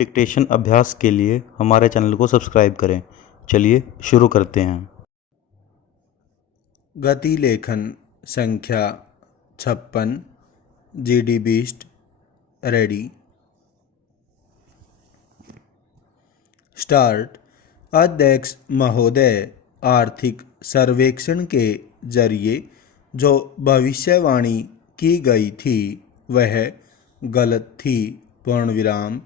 Dictation अभ्यास के लिए हमारे चैनल को सब्सक्राइब करें। चलिए शुरू करते हैं। गति लेखन संख्या 56 GD बीस्ट रेडी स्टार्ट। अध्यक्ष महोदय, आर्थिक सर्वेक्षण के जरिए जो भविष्यवाणी की गई थी वह गलत थी। पूर्ण विराम।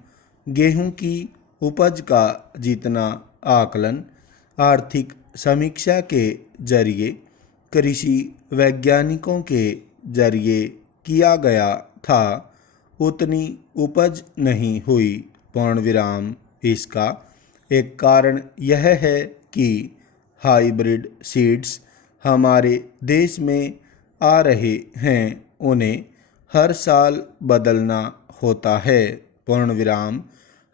गेहूं की उपज का जितना आकलन आर्थिक समीक्षा के जरिए कृषि वैज्ञानिकों के जरिए किया गया था उतनी उपज नहीं हुई। पूर्ण विराम। इसका एक कारण यह है कि हाइब्रिड सीड्स हमारे देश में आ रहे हैं, उन्हें हर साल बदलना होता है। पूर्ण विराम।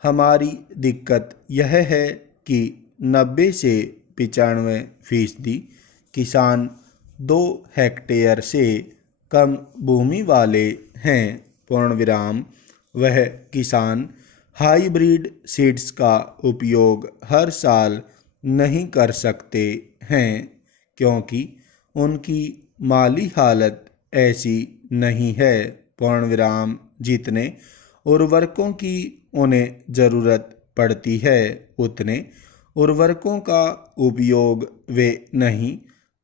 हमारी दिक्कत यह है कि 90 से 95% किसान 2 हेक्टेयर से कम भूमि वाले हैं। पूर्ण विराम। वह किसान हाइब्रिड सीड्स का उपयोग हर साल नहीं कर सकते हैं क्योंकि उनकी माली हालत ऐसी नहीं है। पूर्ण विराम। जितने उर्वरकों की उन्हें ज़रूरत पड़ती है उतने उर्वरकों का उपयोग वे नहीं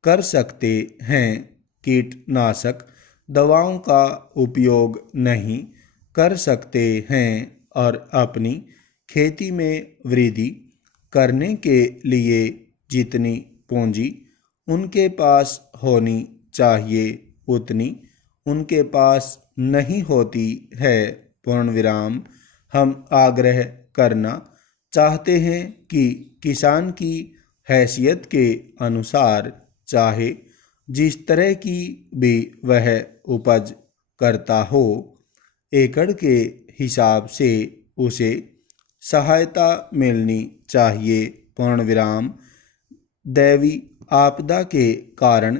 कर सकते हैं। कीटनाशक दवाओं का उपयोग नहीं कर सकते हैं और अपनी खेती में वृद्धि करने के लिए जितनी पूंजी उनके पास होनी चाहिए उतनी उनके पास नहीं होती है। पूर्ण विराम। हम आग्रह करना चाहते हैं कि किसान की हैसियत के अनुसार चाहे जिस तरह की भी वह उपज करता हो, एकड़ के हिसाब से उसे सहायता मिलनी चाहिए। पूर्ण विराम। दैवी आपदा के कारण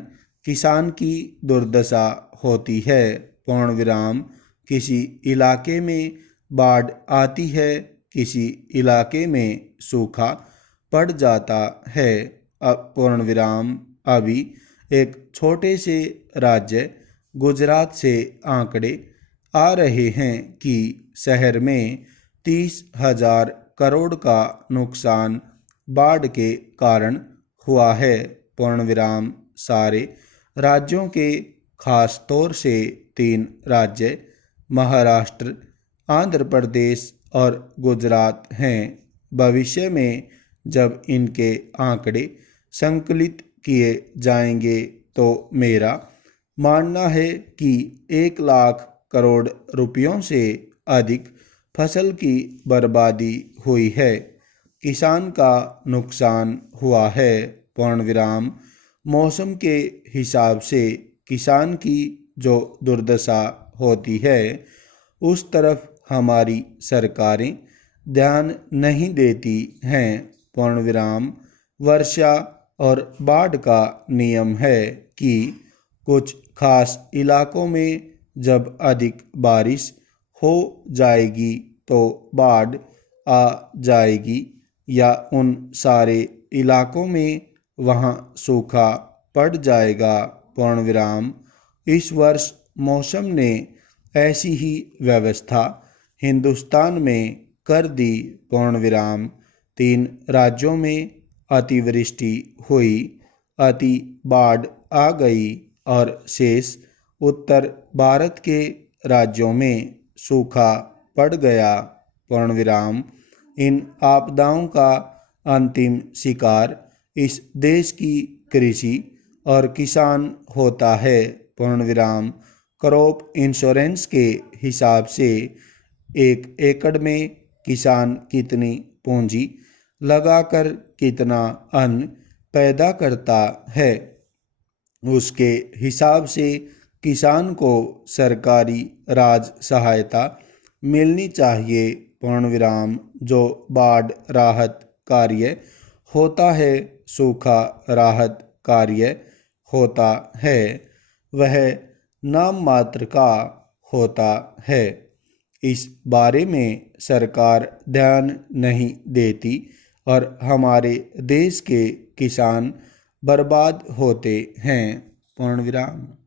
किसान की दुर्दशा होती है। पूर्ण विराम। किसी इलाके में बाढ़ आती है, किसी इलाके में सूखा पड़ जाता है। अब पूर्ण विराम। अभी एक छोटे से राज्य गुजरात से आंकड़े आ रहे हैं कि शहर में 30,000 करोड़ का नुकसान बाढ़ के कारण हुआ है। पूर्ण विराम। सारे राज्यों के खास तौर से 3 राज्य महाराष्ट्र, आंध्र प्रदेश और गुजरात हैं। भविष्य में जब इनके आंकड़े संकलित किए जाएंगे तो मेरा मानना है कि 1 लाख करोड़ रुपयों से अधिक फसल की बर्बादी हुई है, किसान का नुकसान हुआ है। पूर्ण विराम। मौसम के हिसाब से किसान की जो दुर्दशा होती है उस तरफ हमारी सरकारें ध्यान नहीं देती हैं। पूर्ण विराम। वर्षा और बाढ़ का नियम है कि कुछ खास इलाकों में जब अधिक बारिश हो जाएगी तो बाढ़ आ जाएगी या उन सारे इलाकों में वहाँ सूखा पड़ जाएगा। पूर्ण विराम। इस वर्ष मौसम ने ऐसी ही व्यवस्था हिंदुस्तान में कर दी। पूर्ण विराम। 3 राज्यों में अतिवृष्टि हुई, अति बाढ़ आ गई और शेष उत्तर भारत के राज्यों में सूखा पड़ गया। पूर्ण विराम। इन आपदाओं का अंतिम शिकार इस देश की कृषि और किसान होता है। पूर्ण विराम। क्रॉप इंश्योरेंस के हिसाब से 1 एकड़ में किसान कितनी पूंजी लगाकर कितना अन्न पैदा करता है, उसके हिसाब से किसान को सरकारी राज सहायता मिलनी चाहिए। पूर्ण विराम। जो बाढ़ राहत कार्य होता है, सूखा राहत कार्य होता है, वह नाम मात्र का होता है। इस बारे में सरकार ध्यान नहीं देती और हमारे देश के किसान बर्बाद होते हैं। पूर्ण विराम।